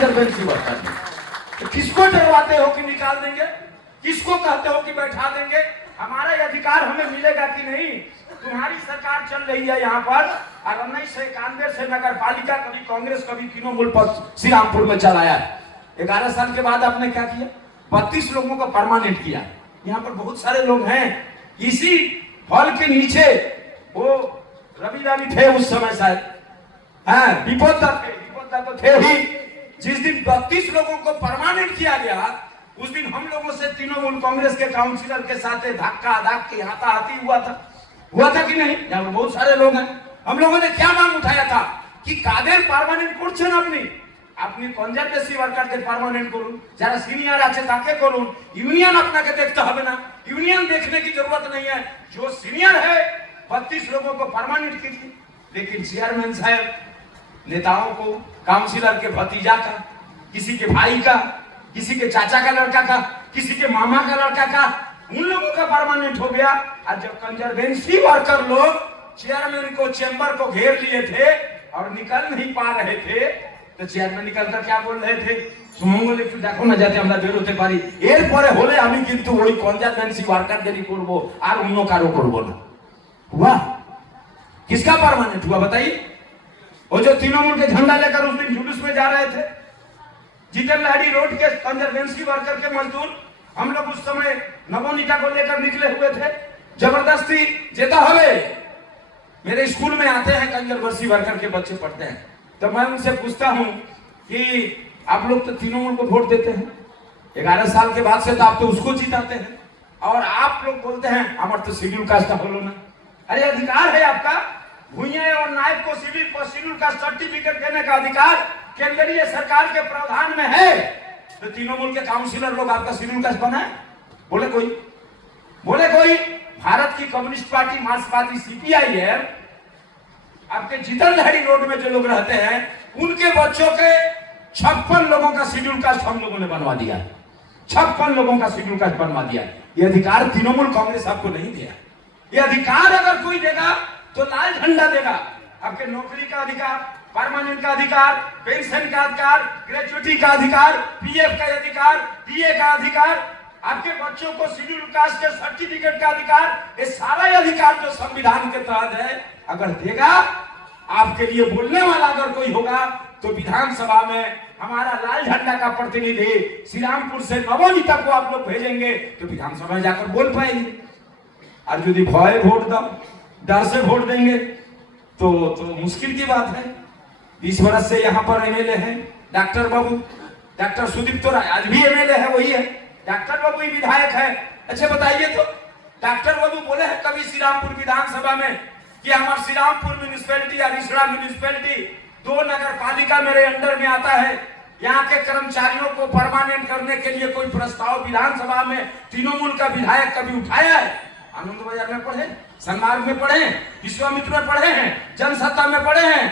Conservancy worker में। तो किसको डरवाते हो कि निकाल देंगे, किसको कहते हो कि बैठा देंगे? हमारा ये अधिकार हमें मिलेगा कि नहीं? तुम्हारी सरकार चल रही है यहाँ पर, और 1991 से नगर पालिका कभी कांग्रेस कभी तृणमूल श्री रामपुर में चलाया। 11 साल के बाद आपने क्या किया? 32 लोगों को परमानेंट किया। यहाँ पर बहुत सारे लोग हैं, इसी हॉल के नीचे वो रवि रावी थे उस समय शायद, हाँ विपोता तो थे ही। जिस दिन 32 लोगों को परमानेंट किया गया, उस दिन हम लोगों से तृणमूल कांग्रेस के काउंसिलर के साथ धक्का धक्की हाथाहाथी हुआ था कि नहीं? यहाँ पर बहुत सारे लोग हैं। हम लोगों ने क्या मांग उठाया था कि काদের পার্মানেন্ট করছেন আপনি কনজারভেন্সি ওয়ার্কারদের পার্মানেন্ট করুন, যারা সিনিয়র আছে তাকে করুন, यूनियन আপনাকে দেখতে হবে না, यूनियन देखने की जरूरत नहीं है, जो सीनियर है 32 लोगों को परमानेंट कीजिए। लेकिन चेयरमैन साहब नेताओं को, काउंसिलर के भतीजा का, किसी के भाई का, किसी के चाचा का लड़का का, किसी के मामा का लड़का का, उन लोगों का परमानेंट हो गया। और जब कंजर्वेंसी वर्कर लोग चेयरमैन को चेंबर को घेर लिए थे और निकल नहीं पा रहे थे, तो चेयरमैन निकलकर क्या बोल रहे थे? सुमंगल একটু দেখো না যাতে আমরা বের হতে পারি, এরপরে হলে আমি কিন্তু ওই কনজারভেন্সি ওয়ার্কারদেরই করব আর অন্য কারো করব না। हुआ? किसका परमानेंट हुआ बताइए? वो जो तृणमूल के झंडा लेकर उस दिन जुलूस में जा रहे थे, जीतन लाड़ी रोड के कंजर्वेंसी वर्कर के मजदूर, हम लोग उस समय नवोनीता को लेकर निकले हुए थे। जबरदस्ती जेता हवे मेरे स्कूल में आते हैं कंजर्वेंसी वर्कर के बच्चे पढ़ते हैं, तो मैं उनसे पूछता हूं कि आप लोग तो तृणमूल को वोट देते हैं, 11 साल के बाद से तो आप तो उसको जिताते हैं, और आप लोग बोलते हैं हमारे तो शेड्यूल कास्ट होलो ना। अरे अधिकार है आपका, भूइया और नायब को शेड्यूल कास्ट सर्टिफिकेट देने का अधिकार केंद्रीय सरकार के प्रावधान में है। तो तृणमूल के काउंसिलर लोग आपका शेड्यूल कास्ट बनाए? बोले कोई? भारत की कम्युनिस्ट पार्टी मार्क्सवादी सीपीआईएम आपके जीतनधारी रोड में जो लोग रहते हैं, उनके बच्चों के 56 लोगों का शेड्यूल कास्ट हम लोगों ने बनवा दिया। 56 लोगों का शेड्यूल कास्ट बनवा दिया। ये अधिकार तृणमूल कांग्रेस आपको नहीं दिया। ये अधिकार अगर कोई देगा तो लाल झंडा देगा। आपके नौकरी का अधिकार, परमानेंट का अधिकार, पेंशन का अधिकार, ग्रेजुएटी का अधिकार, पीएफ का अधिकार, डीए का अधिकार, आपके बच्चों को शेड्यूल कास्ट के सर्टिफिकेट का अधिकार, ये सारा अधिकार जो संविधान के तहत है, अगर देगा, आपके लिए बोलने वाला अगर कोई होगा, तो विधानसभा में हमारा लाल झंडा का प्रतिनिधि श्री रामपुर से नवोनीता को आप लोग भेजेंगे, तो विधानसभा में जाकर बोल पाएंगे। और यदि भय वोट दो, डर से वोट देंगे तो मुश्किल की बात है। 20 वर्ष से यहाँ पर एमएलए हैं डॉक्टर बाबू, डॉक्टर सुदीप तो आज भी एमएलए है, वही है डॉक्टर बाबू ही विधायक है। अच्छा बताइए तो, डॉक्टर बाबू बोले हैं कभी श्री रामपुर विधानसभा में कि हमारे श्री रामपुर म्यूनिसिपैलिटी या रिसड़ा म्यूनिसिपैलिटी 2 नगर पालिका मेरे अंडर में आता है, यहाँ के कर्मचारियों को परमानेंट करने के लिए कोई प्रस्ताव विधानसभा में तृणमूल का विधायक कभी उठाया है? आनंद बाजार में पढ़े, सन्मार्ग में पढ़े हैं, विश्वामित्र में पढ़े हैं, जनसत्ता में पढ़े हैं,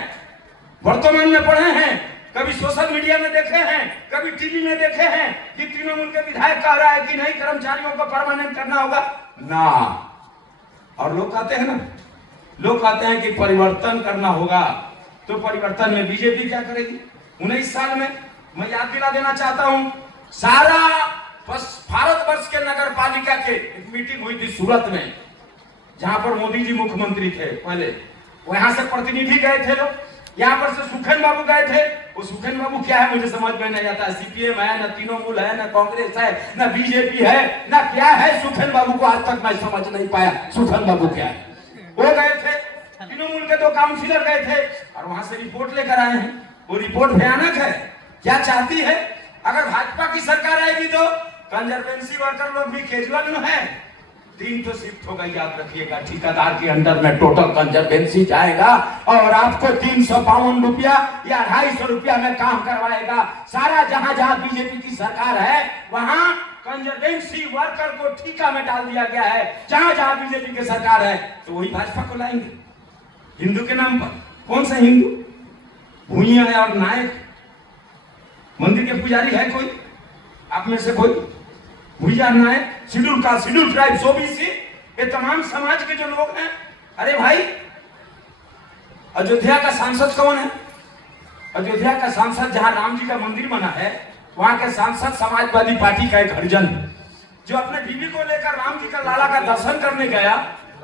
वर्तमान में पढ़े हैं, कभी सोशल मीडिया में देखे हैं, कभी टीवी में देखे हैं कि तृणमूल के विधायक कह रहा है कि नहीं कर्मचारियों को परमानेंट करना होगा ना। और लोग कहते हैं ना, लोग कहते हैं कि परिवर्तन करना होगा, तो परिवर्तन में बीजेपी क्या करेगी? 19 साल में मैं याद दिला देना चाहता हूं, सारा भारतवर्ष के नगर पालिका के एक मीटिंग हुई थी सूरत में, जहां पर मोदी जी मुख्यमंत्री थे पहले, वहां से प्रतिनिधि गए थे लोग, यहाँ पर से सुखेन बाबू गए थे। वो सुखेन बाबू क्या है मुझे समझ में नहीं आता, सीपीएम है, न तृणमूल है, न कांग्रेस है, न बीजेपी है, न क्या है। सुखेन बाबू को आज तक मैं समझ नहीं पाया सुखेन बाबू क्या है। वो गए थे, तृणमूल के 2 काउंसिलर गए थे और वहां से रिपोर्ट लेकर आए हैं। वो रिपोर्ट भयानक है। क्या चाहती है? अगर भाजपा की सरकार आएगी तो कंजर्वेंसी वर्कर लोग भी केजुअल में है, 3 तो शिफ्ट होगा, याद रखिएगा। ठेकेदार के अंडर में टोटल कंजर्वेंसी जाएगा और आपको 352 रुपया या 250 रुपया में काम करवाएगा। सारा जहां जहां बीजेपी की सरकार है वहां कंजर्वेंसी वर्कर को ठेका में डाल दिया गया है। जहां जहां बीजेपी की सरकार है तो वही भाजपा को लाएंगे हिंदू के नाम पर। कौन सा हिंदू? भूइया और नायक मंदिर के पुजारी है कोई आप में से? कोई Bhuiya Nayak, schedule caste, schedule tribe, OBC, ये तमाम समाज के जो लोग हैं। अरे भाई, अयोध्या का सांसद कौन है? अयोध्या का सांसद जहां राम जी का मंदिर बना है, वहां के सांसद समाजवादी पार्टी का एक हरिजन जो अपने बीवी को लेकर राम जी का लाला का दर्शन करने गया,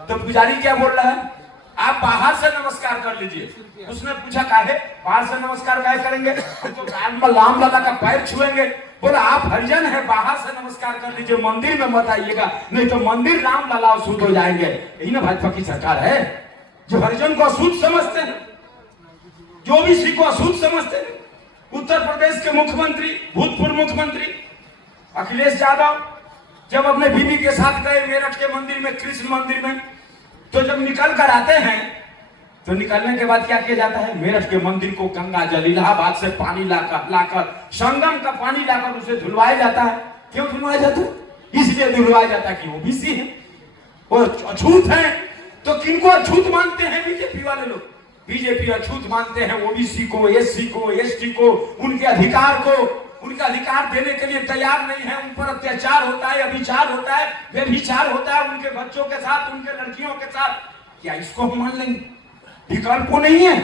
तो पुजारी क्या बोल रहा है, आप बाहर से नमस्कार कर लीजिए। उसने पूछा काहे बाहर से नमस्कार काहे करेंगे, तो राम लाला का पैर छुएंगे। बोला आप हरिजन है, बाहर से नमस्कार कर लीजिए, मंदिर में मत आइएगा, नहीं तो मंदिर राम लाला अशुद्ध हो जाएंगे। यही ना भाजपा की सरकार है, जो हरिजन को अशुद्ध समझते हैं, जो ओबीसी को अशुद्ध समझते हैं। उत्तर प्रदेश के मुख्यमंत्री, भूतपूर्व मुख्यमंत्री अखिलेश यादव जब अपने बीवी के साथ गए मेरठ के मंदिर में, कृष्ण मंदिर में, तो जब निकल कर आते हैं तो निकलने के बाद क्या किया जाता है, मेरठ के मंदिर को गंगा जल इलाहाबाद से पानी लाकर संगम का पानी लाकर उसे धुलवाया जाता है। क्यों धुलवाया जाता है? इसलिए धुलवाया जाता है कि वो ओबीसी है, वो अछूत है। तो किनको अछूत मानते हैं बीजेपी वाले लोग? बीजेपी अछूत मानते हैं ओबीसी को, एससी को, एसटी को, उनके अधिकार को, उनका अधिकार देने के लिए तैयार नहीं है। उन पर अत्याचार होता है, अभिचार होता है, व्यभिचार होता है उनके बच्चों के साथ, उनके लड़कियों के साथ। क्या इसको हम मान लेंगे? विकल्प को नहीं है,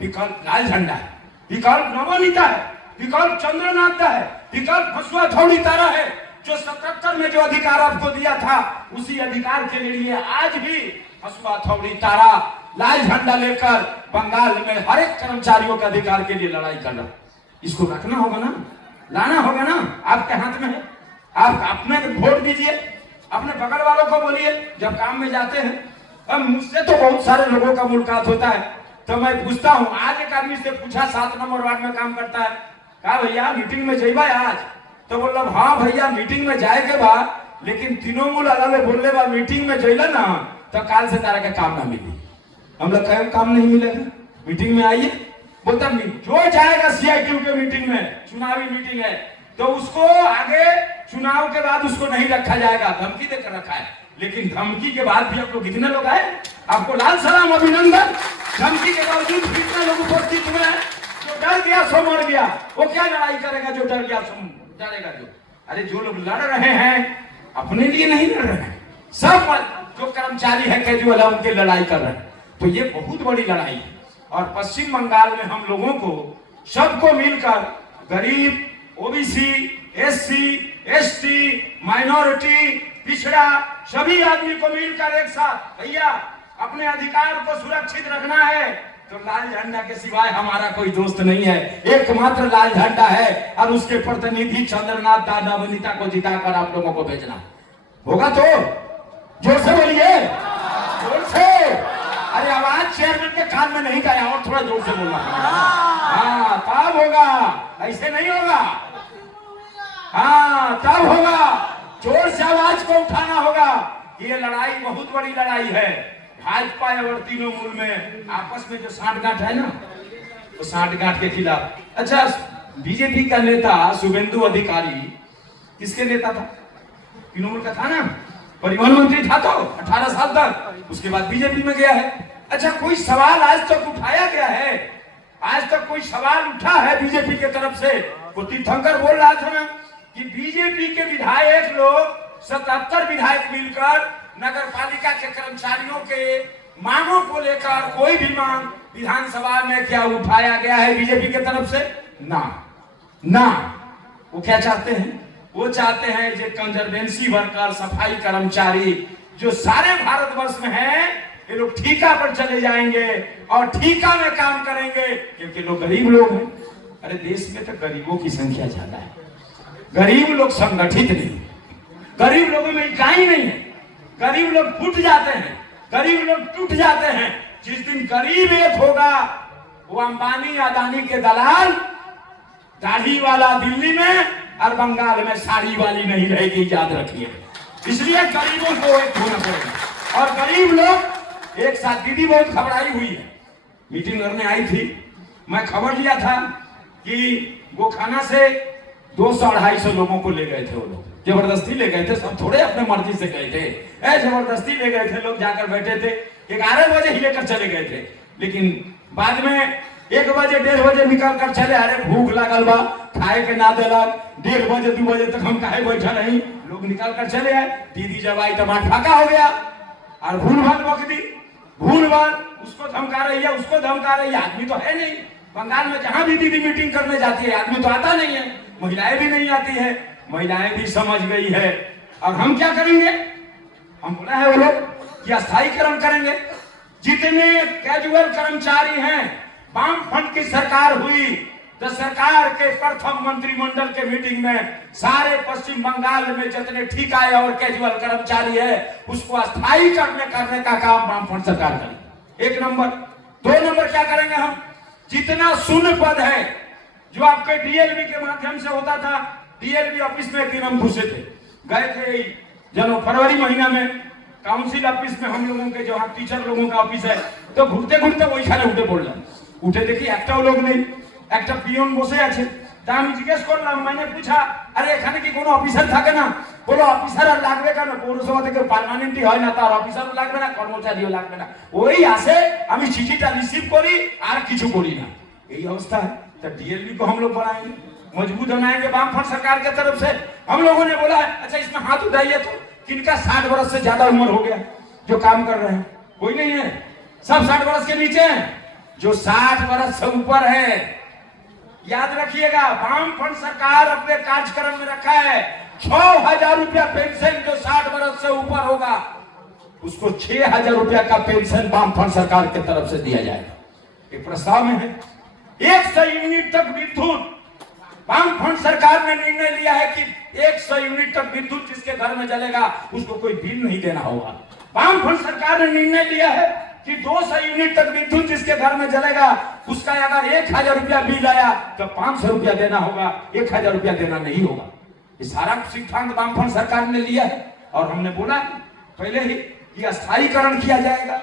विकल्प लाल झंडा है, विकल्प नवनीता है, विकल्प चंद्रनाथ है, विकल्प हसुआ थोड़ी तारा है। जो 77 में जो अधिकार आपको दिया था, उसी अधिकार के लिए आज भी हसुआ थोड़ी तारा लाल झंडा लेकर बंगाल में हर एक कर्मचारियों के अधिकार के लिए लड़ाई कर रहा। इसको रखना होगा ना, लाना होगा ना, आपके हाथ में है। आप अपने वोट दीजिए, अपने बगल वालों को बोलिए जब काम में जाते हैं। अब मुझसे तो बहुत सारे लोगों का मुलाकात होता है, तो मैं पूछता हूँ, आज एक आदमी से पूछा 7 नंबर वार्ड में काम करता है, कहा भैया मीटिंग में जाइबा आज? तो बोला हाँ भैया मीटिंग में जाए के बाद, लेकिन तृणमूल वाले बोलने बा मीटिंग में जाइला ना तो काल से तारा का काम ना मिली। हम लोग कहीं काम नहीं मिलेगा, मीटिंग में आइए। बोलता जो जाएगा सीआईटी के मीटिंग में, चुनावी मीटिंग है, तो उसको आगे चुनाव के बाद उसको नहीं रखा जाएगा, धमकी देकर रखा है। लेकिन धमकी के बाद भी आप लोग कितने लोग आए? आपको लाल सलाम, अभिनंदन। धमकी के बावजूद कितने लोग उपस्थित हुए हैं? जो डर गया सो मर गया। वो क्या लड़ाई करेगा जो डर गया सो डरेगा? जो अरे जो लोग लड़ रहे हैं अपने लिए नहीं लड़ रहे हैं, सब जो कर्मचारी है कैजुअल है उनके लड़ाई कर रहे हैं। तो ये बहुत बड़ी लड़ाई है। और पश्चिम बंगाल में हम लोगों को सबको मिलकर, गरीब, ओबीसी, एससी, एसटी, माइनॉरिटी, पिछड़ा, सभी आदमी को मिलकर एक साथ भैया अपने अधिकार को सुरक्षित रखना है। तो लाल झंडा के सिवाय हमारा कोई दोस्त नहीं है, एकमात्र लाल झंडा है। और उसके प्रतिनिधि चंद्रनाथ दादा वनिता को जिताकर आप लोगों को भेजना होगा। तो जोर से बोलिए, जोर से। अरे आवाज चेयरमैन के कान में नहीं गया, और थोड़ा जोर से बोलना। हाँ तब होगा, ऐसे नहीं होगा। हाँ तब होगा, जोर से आवाज को उठाना होगा। ये लड़ाई बहुत बड़ी लड़ाई है। भाजपा और तृणमूल में आपस में जो साठगांठ है ना, तो साठगांठ के खिलाफ। अच्छा, बीजेपी का नेता शुभेंदु अधिकारी किसके नेता था? तृणमूल का था ना, परिवहन मंत्री था तो 18 साल तक, उसके बाद बीजेपी में गया है। अच्छा, कोई सवाल आज तक उठाया गया है? आज तक कोई सवाल उठा है बीजेपी के तरफ से? वो तीर्थंकर बोल रहा था ना कि बीजेपी के विधायक लोग 77 विधायक मिलकर नगर पालिका के कर्मचारियों के मांगों को लेकर कोई भी मांग विधानसभा में क्या उठाया गया है बीजेपी के तरफ से? ना। वो क्या चाहते हैं? वो चाहते हैं जो कंजर्वेंसी वर्कर, सफाई कर्मचारी जो सारे भारतवर्ष में हैं, ये लोग ठेका पर चले जाएंगे और ठेका में काम करेंगे, क्योंकि लोग गरीब लोग हैं। अरे देश में तो गरीबों की संख्या ज्यादा है, गरीब लोग संगठित नहीं, गरीब लोगों में इकाई नहीं है, गरीब लोग फूट जाते हैं, गरीब लोग टूट जाते हैं। जिस दिन गरीब एक होगा, वो अंबानी अदानी के दलाल दाढ़ी वाला दिल्ली में और बंगाल में साड़ी वाली नहीं रहेगी, याद रखिए। इसलिए गरीबों को एक होना पड़ेगा। और गरीब लोग एक साथ, दीदी बहुत घबराई हुई है, मीटिंग करने आई थी, मैं खबर लिया था कि वो खाना से 200-250 लोगों को ले गए थे। वो लोग जबरदस्ती ले गए थे, सब थोड़े अपने मर्जी से गए थे, जबरदस्ती ले गए थे लोग, जाकर बैठे थे। 11 बजे ही लेकर चले गए थे, लेकिन बाद में 1 बजे 1:30 बजे निकल कर चले। अरे भूख लगल बा, खाए के ना देलक, 1:30 बजे 2 बजे तक हम काहे बैठा नहीं, लोग निकल कर चले आए। दीदी जब आई तो मार फाका हो गया और भूल भाल बक दी, भूल भाल उसको धमका रही है, उसको धमका रही है। आदमी तो है नहीं, बंगाल में जहां भी दीदी मीटिंग करने जाती है, आदमी तो आता नहीं है, महिलाएं भी नहीं आती है, महिलाएं भी समझ गई है। और हम क्या करेंगे, हम बोला है वो लोग कि अस्थायीकरण करेंगे। जितने कैजुअल कर्मचारी हैं, वामफ्रंट की सरकार हुई तो सरकार के प्रथम मंत्रिमंडल के मीटिंग में सारे पश्चिम बंगाल में जितने ठिकाए और कैजुअल कर्मचारी है उसको अस्थायी करने का काम वामफ्रंट सरकार करेगी। एक नंबर। 2 नंबर क्या करेंगे हम, जितना शून्य पद है जो आपके डीएलबी के माध्यम से होता था, डीएलबी ऑफिस में एक दिन हम घुसे थे, गए थे फरवरी महीना में काउंसिल ऑफिस में, हम लोगों के जो टीचर लोगों का ऑफिस है, तो घूरते घूरते वही खाने उठे पड़ल उठे देखी एकटाও लोग নেই, একটা পিয়ন বসে আছে। তা আমি জিজ্ঞেস করলাম, মানে পুছা আরে এখানে কি কোনো অফিসার থাকে না? বলো অফিসার আর লাগবে কেন, পৌরসভা থেকে পার্মানেন্টই হয় না, তার অফিসারও লাগবে না, কর্মচারীও লাগবে না, ওই আসে আমি চিঠিটা রিসিভ করি আর কিছু করি না, এই অবস্থা है। तो डीएलबी को हम लोग बनाएंगे, मजबूत बनाएंगे वामफ्रंट सरकार की तरफ से। हम लोगों ने बोला अच्छा इसमें हाथ उठाइए, तो किनका 60 वर्ष से ज्यादा उम्र हो गया जो काम कर रहे हैं? कोई नहीं है, सब 60 वर्ष के नीचे हैं। जो 60 वर्ष से ऊपर है, याद रखिएगा, वामफ्रंट सरकार अपने कार्यक्रम में रखा है 6000 रुपया पेंशन, जो 60 वर्ष से ऊपर होगा उसको 6000 रुपया का पेंशन वामफ्रंट सरकार की तरफ से दिया जाएगा। एक प्रस्ताव में है 100 यूनिट तक विद्युत, वामफ्रंट सरकार ने निर्णय लिया है कि 100 यूनिट तक विद्युत जिसके घर में जलेगा उसको कोई बिल नहीं देना होगा। वामफ्रंट सरकार ने निर्णय लिया है कि 200 यूनिट तक विद्युत जिसके घर में जलेगा उसका अगर 1000 रुपया बिल आया तो 500 रुपया देना होगा, 1000 रुपया देना नहीं होगा। ये सारा सिद्धांत वामफ्रंट सरकार ने लिया है और हमने बोला पहले ही कि अस्थायीकरण किया जाएगा।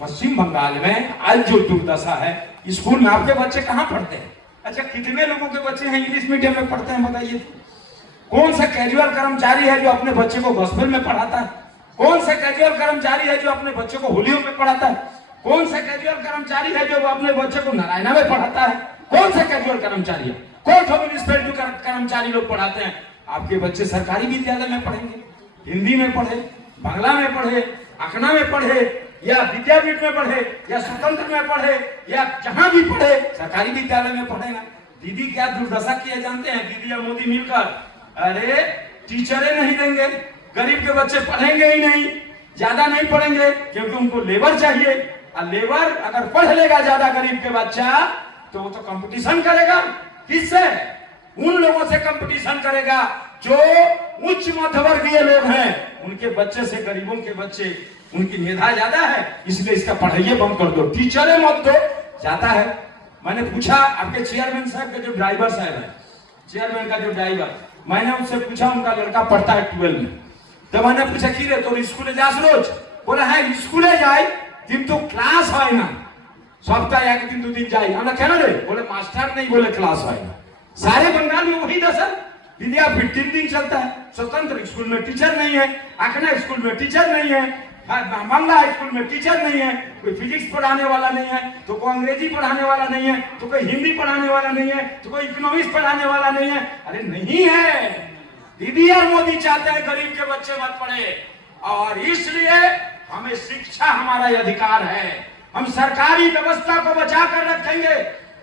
पश्चिम बंगाल में आज जो दुर्दशा है, स्कूल में आपके बच्चे कहाँ पढ़ते हैं? अच्छा कितने लोगों के बच्चे हैं इंग्लिश मीडियम में पढ़ते हैं बताइए? कौन सा कैजुअल कर्मचारी है जो अपने बच्चे को गॉस्पेल में पढ़ाता है? कौन सा कैजुअल कर्मचारी है जो अपने बच्चे को होलियो में पढ़ाता है? कौन सा कैजुअल कर्मचारी है जो अपने बच्चे को नारायणा में पढ़ाता है? कौन सा कैजुअल कर्मचारी है? कौन सा म्युनिसिपैलिटी कर्मचारी लोग पढ़ाते हैं? आपके बच्चे सरकारी विद्यालय में पढ़ेंगे, हिंदी में पढ़े, बांग्ला में पढ़े, अखना में पढ़े, या विद्यापीठ में पढ़े, या स्वतंत्र में पढ़े, या जहां भी पढ़े सरकारी विद्यालय में पढ़ेगा। दीदी क्या दुर्दशा किया जानते हैं? दीदी और मोदी मिलकर अरे टीचरें नहीं देंगे, गरीब के बच्चे पढ़ेंगे ही नहीं, ज्यादा नहीं पढ़ेंगे क्योंकि उनको लेबर चाहिए। और लेबर अगर पढ़ लेगा ज्यादा गरीब के बच्चा तो वो तो कंपटीशन करेगा किससे? उन लोगों से कंपटीशन करेगा जो उच्च मध्यवर्गीय लोग हैं, उनके बच्चे से गरीबों के बच्चे, उनकी मेधा ज्यादा है, इसलिए इसका पढ़ाइए बंद कर दो, टीचरें मत दो। जाता है, मैंने पूछा आपके चेयरमैन साहब के जो ड्राइवर साहब है, चेयरमैन का जो ड्राइवर, मैंने उनसे पूछा उनका लड़का पढ़ता है 12 में, तो मैंने पूछा कि रे तो स्कूले जास रोज? बोला है स्कूले जाए किंतु क्लास হয় না, सप्ताह एक दिन 2 दिन जाए। আমরা কেন রে? बोले मास्टर नहीं, बोले क्लास হয় ना। सारे बंगाल में वही दशा, विद्यापीठ 3 दिन चलता है, स्वतंत्र स्कूल में टीचर नहीं है, अखना स्कूल में टीचर नहीं है, बांग्ला स्कूल में टीचर नहीं है, कोई फिजिक्स पढ़ाने वाला नहीं है, तो कोई अंग्रेजी पढ़ाने वाला नहीं है, तो कोई हिंदी पढ़ाने वाला नहीं है, तो कोई इकोनॉमिक्स पढ़ाने वाला नहीं है। अरे नहीं है, दीदी और मोदी चाहते हैं गरीब के बच्चे मत पढ़े, और इसलिए हमें शिक्षा हमारा अधिकार है, हम सरकारी व्यवस्था को बचा कर रखेंगे।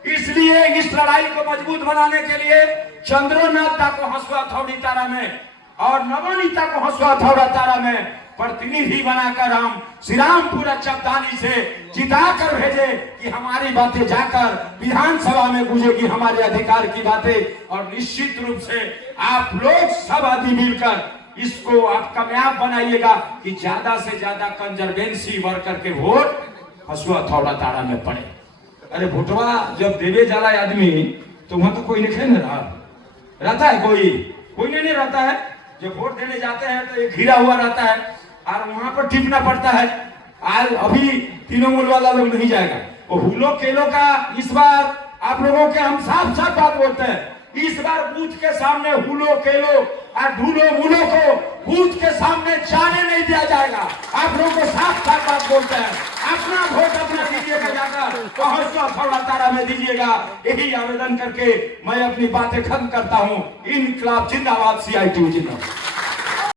इसलिए इस लड़ाई को मजबूत बनाने के लिए चंद्रनाथा को हंसुआ थौड़ी तारा में और नवनीता को हंसुआ थौड़ा तारा में प्रतिनिधि बनाकर हम श्रीरामपुर चपदानी से जिता कर भेजे कि हमारी बातें जाकर विधानसभा में गूंजेगी, हमारे अधिकार की बातें। और निश्चित रूप से आप लोग सब आदमी मिलकर इसको आप कामयाब बनाइएगा कि ज्यादा से ज्यादा कंजर्वेंसी वर्कर के वोट हंसुआ थौड़ा तारा में पड़े। अरे वोटवा जब देवे जाला आदमी तो वहां तो कोई नहीं रहता है, कोई नहीं रहता है। जब वोट देने जाते हैं तो एक घिरा हुआ रहता है और वहां पर टिपना पड़ता है। आज अभी तृणमूल वाला लोग नहीं जाएगा, वो हुलो केलो का इस बार आप लोगों के हम साफ साफ बात बोलते हैं, इस बार बूथ के सामने हुलो केलो और ढूलो मुलो को बूथ के सामने जाने नहीं दिया जाएगा। आप लोगों को साफ साफ बात बोलते हैं, अपना वोट अपना दीजिएगा, जाकर हंसुआ थौड़ा तारा में दीजिएगा। यही आवेदन करके मैं अपनी बातें खत्म करता हूँ। इनकलाब जिंदाबाद, CITU जिंदाबाद।